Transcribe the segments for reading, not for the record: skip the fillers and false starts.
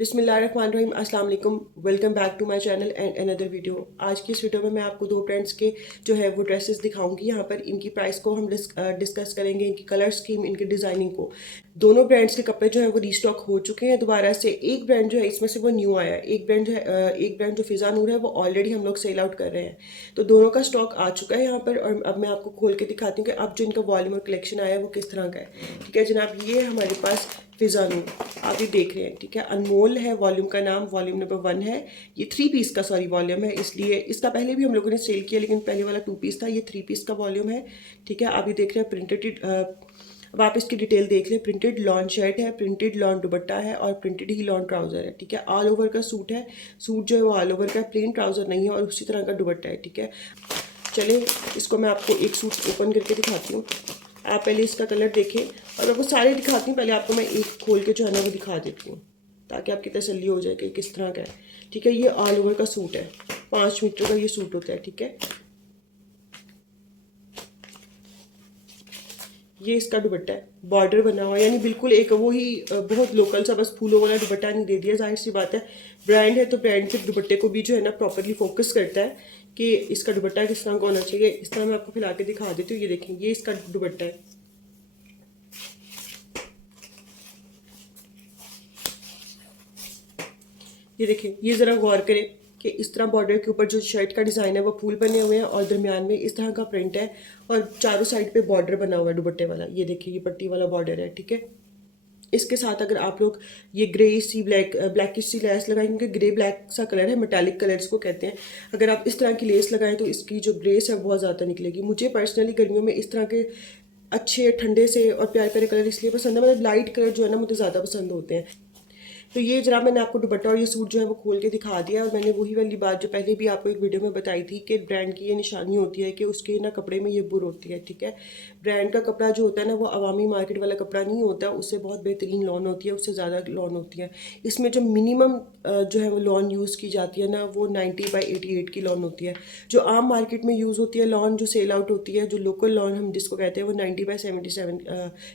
बिस्मिल्लाहिर्रहमानिर्रहीम अस्सलाम वालेकुम। Welcome back to my channel and another video. आज की इस वीडियो में मैं आपको दो ब्रांड्स के जो है वो ड्रेसेस दिखाऊंगी। यहाँ पर इनकी प्राइस को हम डिस्कस करेंगे, इनकी कलर स्कीम, इनकी डिज़ाइनिंग को। दोनों ब्रांड्स के कपड़े जो है वो रीस्टॉक हो चुके हैं दोबारा से। एक ब्रांड जो है इसमें से वो न्यू आया है, एक ब्रांड जो फिजा नूर है वो ऑलरेडी हम लोग सेल आउट कर रहे हैं। तो दोनों का स्टॉक आ चुका है यहाँ पर, और अब मैं आपको खोल के दिखाती हूँ कि अब जो इनका वॉल्यूम और कलेक्शन आया है वो किस तरह का है। ठीक है जनाब, ये हमारे पास फिजा नूर आप ये देख रहे हैं। ठीक है, अनमोल है वॉल्यूम का नाम, वॉल्यूम नंबर 1 है। ये 3 पीस का वॉल्यूम है, इसलिए इसका पहले भी हम लोगों ने सेल किया, लेकिन पहले वाला 2 पीस था, ये 3 पीस का वॉल्यूम है। ठीक है, आप ये देख रहे हैं प्रिंटेड। अब आप इसकी डिटेल देख लें। प्रिंटेड लॉन शर्ट है, प्रिंटेड लॉन दुपट्टा है और प्रिंटेड ही लॉन ट्राउजर है। ठीक है, ऑल ओवर का सूट है। सूट जो है वो ऑल ओवर का है, प्लेन ट्राउजर नहीं है, और उसी तरह का दुपट्टा है। ठीक है, चले इसको मैं आपको एक सूट ओपन करके दिखाती हूँ। आप पहले इसका कलर देखें, और मैं आपको सारे दिखाती हूँ। पहले आपको मैं एक खोल के जो है ना वो दिखा देती हूँ, ताकि आपकी तसल्ली हो जाए कि किस तरह का है। ठीक है, ये ऑल ओवर का सूट है, 5 मीटर का ये सूट होता है। ठीक है, ये इसका दुपट्टा है, बॉर्डर बना हुआ है, यानी बिल्कुल एक वो ही बहुत लोकल सा, बस फूलों वाला दुपट्टा नहीं दे दिया। जाहिर सी बात है, ब्रांड है तो ब्रांड के दुपट्टे को भी जो है ना प्रॉपरली फोकस करता है कि इसका दुपट्टा किस तरह का होना चाहिए। इस तरह मैं आपको फैला के दिखा देती हूँ। ये देखें, ये इसका दुपट्टा है। ये देखें, ये ज़रा गौर करें कि इस तरह बॉर्डर के ऊपर जो शर्ट का डिज़ाइन है वो फूल बने हुए हैं, और दरमियान में इस तरह का प्रिंट है, और चारों साइड पे बॉर्डर बना हुआ है दुपट्टे वाला। ये देखिए, ये पट्टी वाला बॉर्डर है। ठीक है, इसके साथ अगर आप लोग ये ग्रे सी ब्लैकिश सी लेस लगाएं, क्योंकि ग्रे ब्लैक सा कलर है, मेटालिक कलर इसको कहते हैं। अगर आप इस तरह की लेस लगाएं तो इसकी जो ग्रेस है बहुत ज़्यादा निकलेगी। मुझे पर्सनली गर्मियों में इस तरह के अच्छे ठंडे से और प्यारे प्यारे कलर इसलिए पसंद है, मतलब लाइट कलर जो है ना मुझे ज़्यादा पसंद होते हैं। तो ये जरा मैंने आपको दुपट्टा और ये सूट जो है वो खोल के दिखा दिया। और मैंने वही वाली बात जो पहले भी आपको एक वीडियो में बताई थी कि ब्रांड की ये निशानी होती है कि उसके ना कपड़े में ये बुर होती है। ठीक है, ब्रांड का कपड़ा जो होता है ना वो अवामी मार्केट वाला कपड़ा नहीं होता, उससे बहुत बेहतरीन लॉन होती है, उससे ज़्यादा लॉन होती है। इसमें जो मिनिमम जो है वो लॉन यूज़ की जाती है ना, वो 90/88 की लॉन होती है। जो आम मार्केट में यूज़ होती है लॉन, जो सेल आउट होती है, जो लोकल लॉन हम जिसको कहते हैं, वो 90/77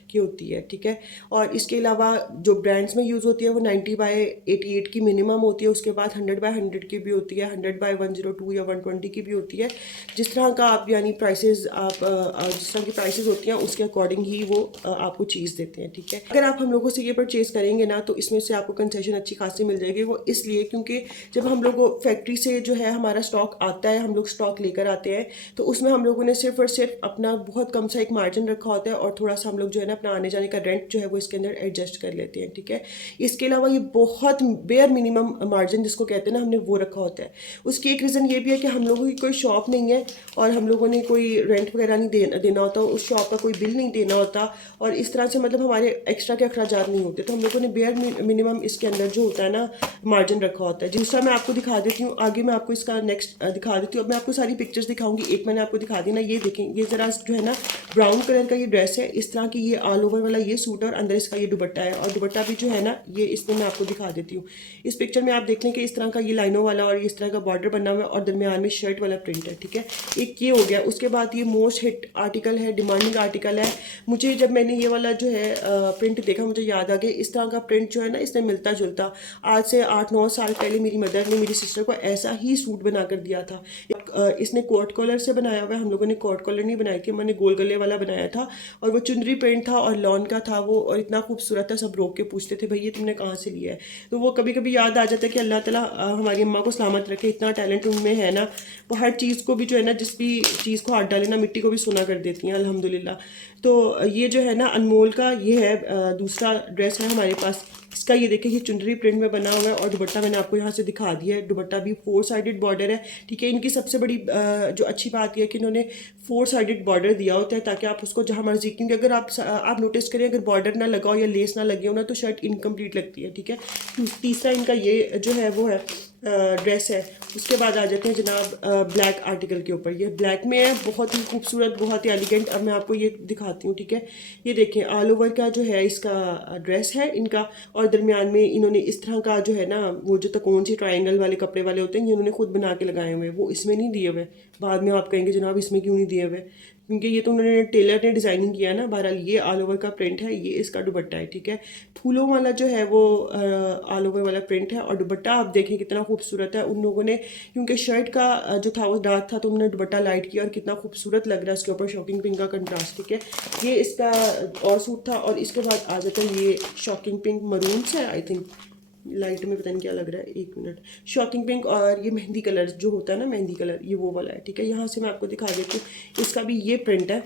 की होती है। ठीक है, और इसके अलावा जो ब्रांड्स में यूज़ होती है वो 90/88 की मिनिमम होती है। उसके बाद 100/100 की भी होती है, 100/102 या 120 की भी होती है। जिस तरह का आप यानी प्राइसेस आप जिस तरह की प्राइसेस होती हैं उसके अकॉर्डिंग ही वो आपको चीज़ देते हैं। ठीक है, अगर आप हम लोगों से ये परचेज करेंगे ना तो इसमें से आपको कंसेशन अच्छी खासी मिल जाएगी। वो इसलिए क्योंकि जब हम लोग फैक्ट्री से जो है हमारा स्टॉक आता है, हम लोग स्टॉक लेकर आते हैं, तो उसमें हम लोगों ने सिर्फ और सिर्फ अपना बहुत कम सा एक मार्जिन रखा होता है, और थोड़ा सा हम लोग जो है ना अपना आने जाने का रेंट जो है वो इसके अंदर एडजस्ट कर लेते हैं। ठीक है, इसके अलावा ये बहुत बेयर मिनिमम मार्जिन जिसको कहते हैं ना, हमने वो रखा होता है। उसकी एक रीज़न ये भी है कि हम लोगों की कोई शॉप नहीं है, और हम लोगों ने कोई रेंट वगैरह नहीं देना होता, उस शॉप का कोई बिल नहीं देना होता, और इस तरह से मतलब हमारे एक्स्ट्रा के अखराजात नहीं होते। तो हम लोगों ने बेयर मिनिमम इसके अंदर जो होता है ना मार्जिन रखा होता है। दूसरा मैं आपको दिखा देती हूँ, आगे मैं आपको इसका नेक्स्ट दिखा देती हूँ। अब मैं आपको सारी पिक्चर्स दिखाऊंगी, एक मैंने आपको दिखा दी ना, ये देखें, ये ज़रा जो है ना ब्राउन कलर का ये ड्रेस है, इस तरह की ये ऑल ओवर वाला ये सूट है, और अंदर इसका ये दुपट्टा है, और दुपट्टा भी जो है ना ये इसमें मैं आपको दिखा देती हूँ। इस पिक्चर में आप देख लें कि इस तरह का ये लाइनों वाला और इस तरह का बॉर्डर बना हुआ है, और दरमियान में शर्ट वाला प्रिंट है। ठीक है, एक ये हो गया। उसके बाद ये मोस्ट हिट आर्टिकल है, डिमांडिंग आर्टिकल है। मुझे जब मैंने ये वाला जो है प्रिंट देखा, मुझे याद आ गया इस तरह का प्रिंट जो है ना इसने मिलता जुलता आज से 8-9 साल पहले मेरी मदर ने मेरी सिस्टर को ऐसा ही सूट बना कर दिया था। इसने कोट कॉलर से बनाया हुआ है, हम लोगों ने कोट कॉलर नहीं बनाई थी, मैंने गोल गले वाला बनाया था, और वो चुनरी प्रिंट था और लॉन का था वो, और इतना खूबसूरत था। सब रोक के पूछते थे भाई ये तुमने कहाँ से लिया है। तो वो कभी कभी याद आ जाता है कि अल्लाह ताला हमारी अम्मा को सलामत रखे, इतना टैलेंट उनमें है ना, वो हर चीज़ को भी जो है ना, जिस भी चीज़ को हाथ डाले ना मिट्टी को भी सोना कर देती हैं अल्हम्दुलिल्लाह। तो ये जो है ना अनमोल का ये है दूसरा ड्रेस है हमारे पास। इसका ये देखिए, ये चुनरी प्रिंट में बना हुआ है, और दुपट्टा मैंने आपको यहाँ से दिखा दिया है। दुपट्टा भी 4 साइडेड बॉर्डर है। ठीक है, इनकी सबसे बड़ी जो अच्छी बात यह है कि इन्होंने 4 साइडेड बॉर्डर दिया होता है, ताकि आप उसको जहाँ मर्जी, क्योंकि अगर आप नोटिस करें अगर बॉर्डर ना लगा हो या लेस ना लगी हो ना तो शर्ट इनकम्प्लीट लगती है। ठीक है, तीसरा इनका ये जो है वो है ड्रेस है। उसके बाद आ जाते हैं जनाब ब्लैक आर्टिकल के ऊपर। ये ब्लैक में है, बहुत ही खूबसूरत, बहुत ही एलिगेंट। अब मैं आपको ये दिखाती हूँ। ठीक है, ये देखें ऑल ओवर का जो है इसका ड्रेस है इनका, और दरमियान में इन्होंने इस तरह का जो है ना वो जो तकोन सी ट्रायंगल वाले कपड़े वाले होते हैं, ये इन्होंने खुद बना के लगाए हुए हैं, वो इसमें नहीं दिए हुए। बाद में आप कहेंगे जनाब इसमें क्यों नहीं दिए हुए, क्योंकि ये तो उन्होंने टेलर ने डिज़ाइनिंग किया है ना। बहरहाल ये ऑल ओवर का प्रिंट है, ये इसका दुपट्टा है, ठीक है। फूलों वाला जो है वो ऑल ओवर वाला प्रिंट है, और दुपट्टा आप देखें कितना खूबसूरत है। उन लोगों ने क्योंकि शर्ट का जो था वो डार्क था, तो उन्होंने दुपट्टा लाइट किया और कितना खूबसूरत लग रहा है उसके ऊपर शॉकिंग पिंक का कंट्रास्ट, ठीक है। ये इसका और सूट था, और इसके बाद आ जाता है ये शॉकिंग पिंक मरून से, आई थिंक लाइट में पता नहीं क्या लग रहा है, एक मिनट। शॉकिंग पिंक और ये मेहंदी कलर जो होता है ना, मेहंदी कलर, ये वो वाला है, ठीक है। यहाँ से मैं आपको दिखा देती हूँ, इसका भी ये प्रिंट है,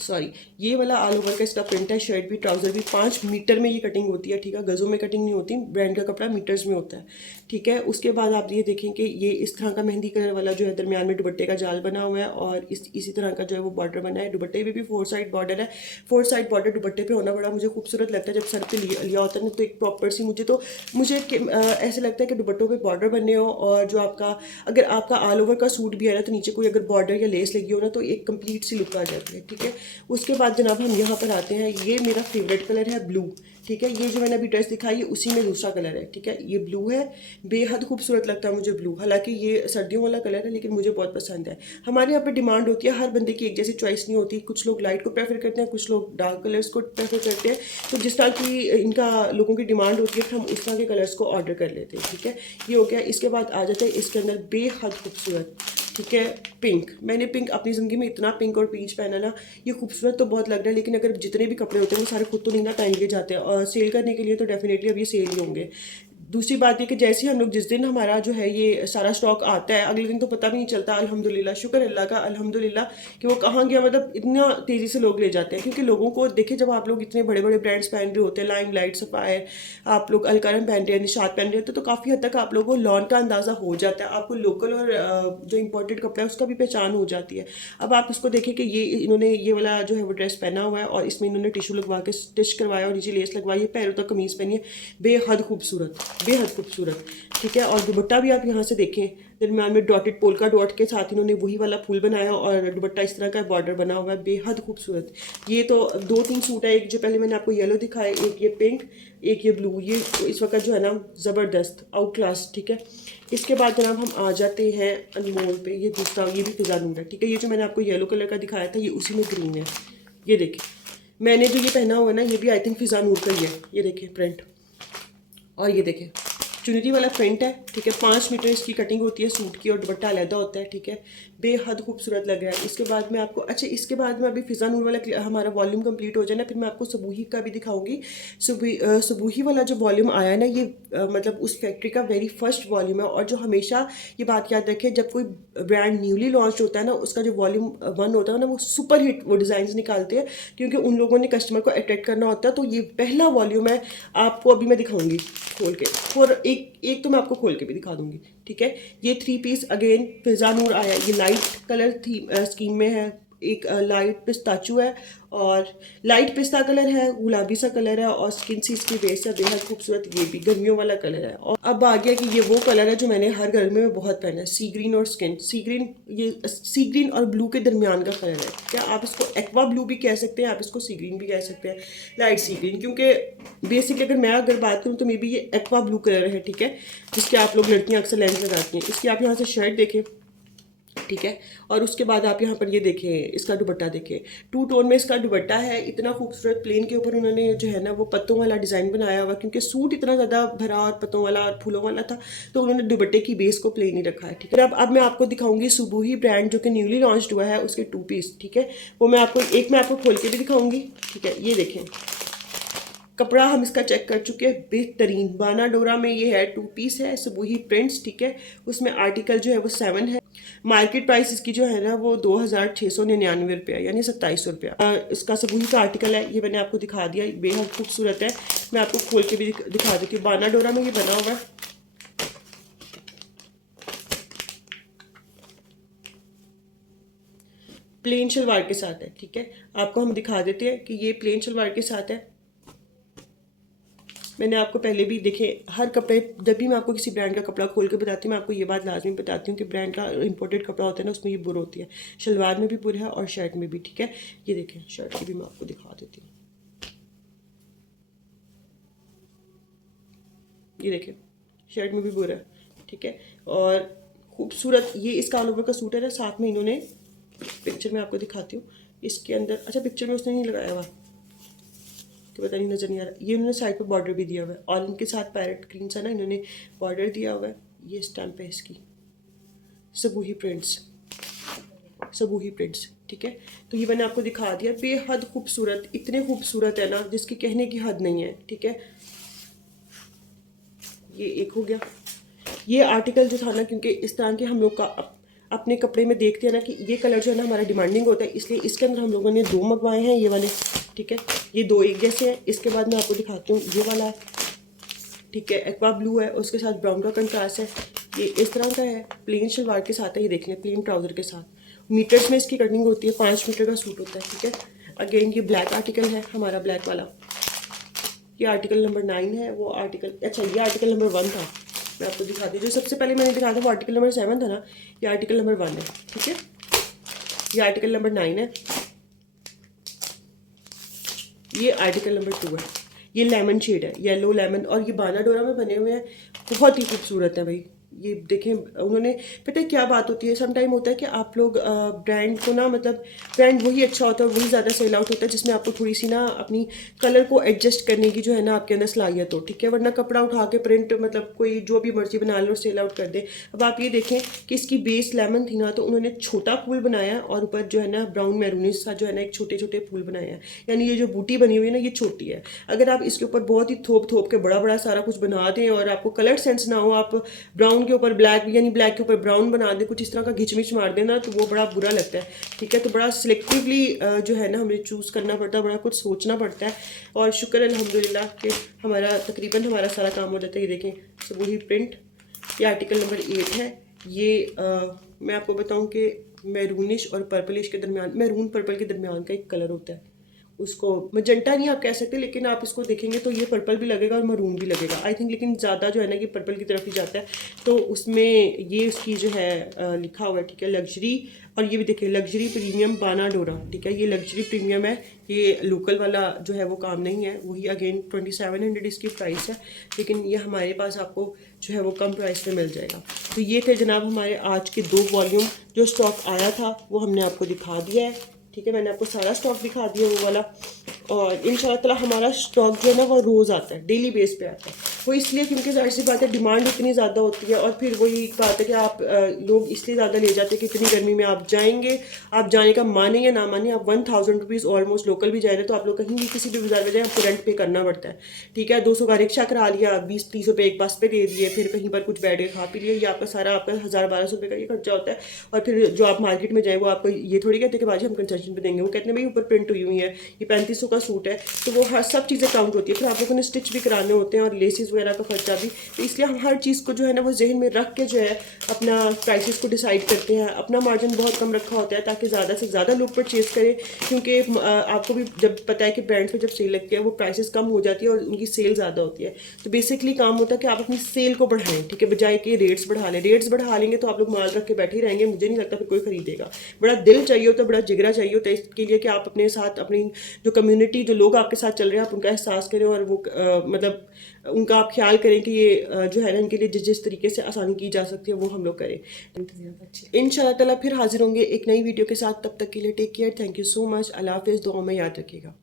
सॉरी ये वाला ऑल ओवर का इसका प्रिंट है। शर्ट भी ट्राउज़र भी 5 मीटर में ये कटिंग होती है, ठीक है। गज़ों में कटिंग नहीं होती, ब्रांड का कपड़ा मीटर्स में होता है, ठीक है। उसके बाद आप ये देखें कि ये इस तरह का मेहंदी कलर वाला जो है दरमियान में दुपट्टे का जाल बना हुआ है, और इसी तरह का जो है वो बॉर्डर बना है। दुपट्टे पे भी 4 साइड बॉर्डर है। 4 साइड बॉर्डर दुपट्टे पे होना बड़ा मुझे खूबसूरत लगता है। जब सर पे लिया होता है ना, तो एक प्रॉपर सी मुझे ऐसे लगता है कि दुपट्टों पे बॉर्डर बने हो, और जो आपका अगर आपका ऑल ओवर का सूट भी है ना, तो नीचे कोई अगर बॉर्डर या लेस लगी हो ना, तो एक कंप्लीट सी लुक आ जाती है, ठीक है। उसके बाद जनाब हम यहाँ पर आते हैं, ये मेरा फेवरेट कलर है ब्लू, ठीक है। ये जो मैंने अभी ड्रेस दिखाई है उसी में दूसरा कलर है, ठीक है। ये ब्लू है, बेहद खूबसूरत लगता है मुझे ब्लू। हालांकि ये सर्दियों वाला कलर है, लेकिन मुझे बहुत पसंद है। हमारे यहाँ पे डिमांड होती है, हर बंदे की एक जैसी चॉइस नहीं होती। कुछ लोग लाइट को प्रेफर करते हैं, कुछ लोग डार्क कलर्स को प्रेफर करते हैं। तो जिस तरह की इनका लोगों की डिमांड होती है, हम उस तरह के कलर्स को ऑर्डर कर लेते हैं, ठीक है। ये हो गया। इसके बाद आ जाता है इसके अंदर बेहद खूबसूरत, ठीक है, पिंक। मैंने पिंक अपनी ज़िंदगी में इतना पिंक और पीच पहना ना, ये खूबसूरत तो बहुत लग रहा है, लेकिन अगर जितने भी कपड़े होते हैं वो सारे खुद तो नहीं ना पहन के जाते हैं, और सेल करने के लिए तो डेफिनेटली अब ये सेल ही होंगे। दूसरी बात ये कि जैसे ही हम लोग जिस दिन हमारा जो है ये सारा स्टॉक आता है, अगले दिन तो पता भी नहीं चलता। अल्हम्दुलिल्लाह, शुक्र अल्लाह का, अल्हम्दुलिल्लाह कि वो कहाँ गया। मतलब इतना तेज़ी से लोग ले जाते हैं, क्योंकि लोगों को देखे जब आप लोग इतने बड़े बड़े ब्रांड्स पहन रहे होते हैं, लाइम लाइट, सफ़ायर, आप लोग अलकरम पहन रहे हैं, निशात पहन रहे होते हैं, तो काफ़ी हद तक आप लोगों को लॉन का अंदाज़ा हो जाता है। आपको लोकल और जो इम्पोर्टेड कपड़ा है उसका भी पहचान हो जाती है। अब आप इसको देखें कि ये इन्होंने ये वाला जो है वो ड्रेस पहना हुआ है, और इसमें इन्होंने टिशू लगवा के स्टिच करवाया, और नीचे लेस लगवाई है, पैरों तक कमीज़ पहनी है, बेहद खूबसूरत, बेहद खूबसूरत, ठीक है। और दुपट्टा भी आप यहाँ से देखें, दरम्यान में डॉटेड पोल्का डॉट के साथ इन्होंने वही वाला फूल बनाया, और दुपट्टा इस तरह का बॉर्डर बना हुआ है, बेहद खूबसूरत। ये तो 2-3 सूट है, एक जो पहले मैंने आपको येलो दिखाया, एक ये पिंक, एक ये ब्लू, ये इस वक्त जो है ना ज़बरदस्त आउट क्लास, ठीक है। इसके बाद जनाब हम आ जाते हैं अनमोल पे। ये दूसरा, ये भी फिजा नूर है, ठीक है। ये जो मैंने आपको येलो कलर का दिखाया था, ये उसी में ग्रीन है। ये देखिए, मैंने जो ये पहना हुआ है ना, ये भी आई थिंक फिजा नूर का ही है। ये देखिए प्रिंट, और ये देखें चुनरी वाला प्रिंट है, ठीक है। 5 मीटर इसकी कटिंग होती है सूट की, और दुपट्टा अलहदा होता है, ठीक है। बेहद खूबसूरत लग रहा है। इसके बाद मैं आपको, अच्छा इसके बाद में अभी फिजा नूर वाला हमारा वॉल्यूम कंप्लीट हो जाए ना, फिर मैं आपको सबूही का भी दिखाऊंगी। सबूही वाला जो वॉल्यूम आया है ना, ये मतलब उस फैक्ट्री का वेरी फर्स्ट वॉल्यूम है। और जो हमेशा ये बात याद रखें, जब कोई ब्रांड न्यूली लॉन्च होता है ना, उसका जो वॉल्यूम 1 होता है ना, वो सुपर हिट वो डिज़ाइन निकालते हैं, क्योंकि उन लोगों ने कस्टमर को अट्रैक्ट करना होता है। तो ये पहला वॉल्यूम है, आपको अभी मैं दिखाऊंगी खोल के, और एक तो मैं आपको खोल के भी दिखा दूंगी, ठीक है। ये 3 पीस अगेन फिजा नूर आया, ये लाइट कलर थी स्कीम में है, एक लाइट पिस्ताचू है, और लाइट पिस्ता कलर है, गुलाबी सा कलर है, और स्किन सी इसकी बेस है, बेहद खूबसूरत। ये भी गर्मियों वाला कलर है। और अब आ गया कि ये वो कलर है जो मैंने हर गर्मी में बहुत पहना है, सी ग्रीन और सी ग्रीन। ये सी ग्रीन और ब्लू के दरमियान का कलर है, क्या आप इसको एक्वा ब्लू भी कह सकते हैं, आप इसको सी ग्रीन भी कह सकते हैं, लाइट सी ग्रीन। क्योंकि बेसिकली अगर बात करूँ तो मे बी ये एक्वा ब्लू कलर है, ठीक है, जिसके आप लोग लड़कियाँ अक्सर लेंस लगाती हैं। इसकी आप यहाँ से शर्ट देखें, ठीक है। और उसके बाद आप यहाँ पर ये देखें, इसका दुपट्टा देखें, 2 टोन में इसका दुपट्टा है। इतना खूबसूरत प्लेन के ऊपर उन्होंने जो है ना वो पत्तों वाला डिज़ाइन बनाया हुआ, क्योंकि सूट इतना ज़्यादा भरा और पत्तों वाला और फूलों वाला था, तो उन्होंने दुपट्टे की बेस को प्लेन ही रखा है, ठीक है। अब मैं आपको दिखाऊंगी सुबुही ब्रांड जो कि न्यूली लॉन्च हुआ है, उसके 2 पीस, ठीक है। वो मैं आपको खोल के भी दिखाऊंगी, ठीक है। ये देखें, कपड़ा हम इसका चेक कर चुके हैं, बेहतरीन बाना डोरा में ये है, 2 पीस है, सुबुही प्रिंट्स, ठीक है। उसमें आर्टिकल जो है वो 7 है। मार्केट प्राइस इसकी जो है ना वो 2699 रुपया, यानी 2700 रुपया। इसका सबूही का आर्टिकल है, ये मैंने आपको दिखा दिया, बेहद खूबसूरत है। मैं आपको खोल के भी दिखा देती हूँ। बाना डोरा में ये बना हुआ है, प्लेन शलवार के साथ है, ठीक है। आपको हम दिखा देते हैं कि ये प्लेन शलवार के साथ है। मैंने आपको पहले भी देखे, हर कपड़े, जब भी मैं आपको किसी ब्रांड का कपड़ा खोल के बताती हूँ, मैं आपको ये बात लाजमी बताती हूँ कि ब्रांड का इंपोर्टेड कपड़ा होता है ना, उसमें ये बुर होती है। शलवार में भी बुर है और शर्ट में भी, ठीक है। ये देखें, शर्ट की भी मैं आपको दिखा देती हूँ। ये देखें, शर्ट में भी बुर है, ठीक है। और खूबसूरत ये इसका ऑल ओवर का सूट है ना, साथ में इन्होंने पिक्चर मैं आपको दिखाती हूँ। इसके अंदर अच्छा पिक्चर में उसने नहीं लगाया हुआ तो पता नहीं, नज़र नहीं आ रहा। ये उन्होंने साइड पे बॉर्डर भी दिया हुआ है और इनके साथ पैरेट ग्रीन सा ना इन्होंने बॉर्डर दिया हुआ है। ये स्टैम्प है इसकी, सबूही प्रिंट्स, सबूही प्रिंट्स, ठीक है। तो ये मैंने आपको दिखा दिया, बेहद खूबसूरत, इतने खूबसूरत है ना जिसकी कहने की हद नहीं है, ठीक है। ये एक हो गया। ये आर्टिकल जो था ना, क्योंकि इस तरह के हम लोग का अपने कपड़े में देखते हैं ना कि ये कलर जो है ना हमारा डिमांडिंग होता है, इसलिए इसके अंदर हम लोगों ने 2 मंगवाए हैं ये वाले, ठीक है। ये 2 एक जैसे हैं। इसके बाद मैं आपको दिखाती हूँ ये वाला, ठीक है, एक्वा ब्लू है, उसके साथ ब्राउन का कंट्रास्ट है। ये इस तरह का है, प्लेन शलवार के साथ है, ये देख लें, प्लेन ट्राउज़र के साथ। मीटर्स में इसकी कटिंग होती है, 5 मीटर का सूट होता है, ठीक है। अगेन ये ब्लैक आर्टिकल है हमारा, ब्लैक वाला। ये आर्टिकल नंबर 9 है, वो आर्टिकल, अच्छा ये आर्टिकल नंबर 1 था, मैं आपको दिखाती हूँ। जो सबसे पहले मैंने दिखाया था वो आर्टिकल नंबर 7 था ना, ये आर्टिकल नंबर 1 है, ठीक है। ये आर्टिकल नंबर 9 है, ये आर्टिकल नंबर 2 है। ये लेमन शेड है, येलो लेमन, और ये बाना डोरा में बने हुए हैं, बहुत ही खूबसूरत है भाई। ये देखें, उन्होंने, पता है क्या बात होती है, सम टाइम होता है कि आप लोग ब्रांड को ना, मतलब ब्रांड वही अच्छा होता है, वही ज़्यादा सेल आउट होता है जिसमें आपको थोड़ी सी ना अपनी कलर को एडजस्ट करने की जो है ना आपके अंदर सलाहियत हो, ठीक है। वरना कपड़ा उठा के प्रिंट, मतलब कोई जो भी मर्जी बना लो और सेल आउट कर दे। अब आप ये देखें कि इसकी बेस लेमन थी ना, तो उन्होंने छोटा फूल बनाया और ऊपर जो है ना ब्राउन मैरूनिश सा जो है ना एक छोटे छोटे फूल बनाए हैं, यानी ये जो बूटी बनी हुई है ना ये छोटी है। अगर आप इसके ऊपर बहुत ही थोप थोप के बड़ा बड़ा सारा कुछ बना दें और आपको कलर सेंस ना हो, आप ब्राउन के ऊपर ब्लैक, यानी ब्लैक के ऊपर ब्राउन बना दे, कुछ इस तरह का घिचमिच मार देना, तो वो बड़ा बुरा लगता है, ठीक है। तो बड़ा सिलेक्टिवली जो है ना हमें चूज़ करना पड़ता है, बड़ा कुछ सोचना पड़ता है। और शुक्र अल्हम्दुलिल्लाह कि हमारा तकरीबन हमारा सारा काम हो जाता है। ये देखें, सबूही प्रिंट, ये आर्टिकल नंबर 8 है। ये मैं आपको बताऊं कि मैरूनिश और पर्पलिश के दरमियान, मैरून पर्पल के दरमियान का एक कलर होता है, उसको मजेंटा नहीं आप कह सकते, लेकिन आप इसको देखेंगे तो ये पर्पल भी लगेगा और मरून भी लगेगा आई थिंक, लेकिन ज़्यादा जो है ना ये पर्पल की तरफ ही जाता है। तो उसमें ये उसकी जो है लिखा हुआ है, ठीक है, लग्जरी। और ये भी देखिए, लग्जरी प्रीमियम बाना डोरा, ठीक है, ये लग्जरी प्रीमियम है, ये लोकल वाला जो है वो काम नहीं है। वही अगेन 2700 इसकी प्राइस है, लेकिन ये हमारे पास आपको जो है वो कम प्राइस में मिल जाएगा। तो ये थे जनाब हमारे आज के 2 वॉल्यूम, जो स्टॉक आया था वो हमने आपको दिखा दिया है, ठीक है। मैंने आपको सारा स्टॉक दिखा दिया वो वाला। और इंशाल्लाह ताला हमारा स्टॉक जो है ना वो रोज़ आता है, डेली बेस पे आता है। वो इसलिए क्योंकि जाहिर सी बात है डिमांड इतनी ज़्यादा होती है, और फिर वही बात है कि आप लोग इसलिए ज़्यादा ले जाते हैं कि इतनी गर्मी में आप जाएंगे, आप जाने का माने या ना माने, आप 1000 रुपीज़ ऑलमोस्ट लोकल भी जाए तो आप लोग कहीं भी किसी भी बाजार में जाए आपको रेंट पे करना पड़ता है, ठीक है। 200 का रिक्शा करा लिया, 20-30 रुपये एक बस पे दे दिए, फिर कहीं पर कुछ बैठ के खा पी लिया, ये आपका सारा आपका 1000-1200 रुपये का ये खर्चा होता है। और फिर जो आप मार्केट में जाए वो आपको ये थोड़ी कहते कि बाजी हम कंसेशन पे देंगे, वो कहते हैं भाई ऊपर प्रिंट हुई हुई है, ये 3500 का सूट है, तो वो हर सब चीज़ें काउंट होती है। फिर आप लोगों ने स्टिच भी कराने होते हैं और लेसेस वगैरह का खर्चा भी, तो इसलिए हम हर चीज़ को जो है ना वो जहन में रख के जो है अपना प्राइसेस को डिसाइड करते हैं। अपना मार्जिन बहुत कम रखा होता है ताकि ज़्यादा से ज़्यादा लोग परचेज़ करें, क्योंकि आपको भी जब पता है कि ब्रांड्स में जब सेल लगती है वो प्राइसेस कम हो जाती है और उनकी सेल ज़्यादा होती है। तो बेसिकली काम होता है कि आप अपनी सेल को बढ़ाएं, ठीक है, बजाय कि रेट्स बढ़ा लें। रेट्स बढ़ा लेंगे तो आप लोग माल रख के बैठे ही रहेंगे, मुझे नहीं लगता फिर कोई खरीदेगा। बड़ा दिल चाहिए होता है, बड़ा जिगरा चाहिए होता है इसके लिए कि आप अपने साथ, अपनी जो कम्युनिटी, जो लोग आपके साथ चल रहे हैं, आप उनका एहसास करें और वो मतलब उनका आप ख्याल करें कि ये जो है ना इनके लिए जिस जिस तरीके से आसानी की जा सकती है वो हम लोग करें। इंशाल्लाह ताला फिर हाजिर होंगे एक नई वीडियो के साथ, तब तक के लिए take care, thank you so much, अल्लाह हाफिज़, दुआ में याद रखिएगा।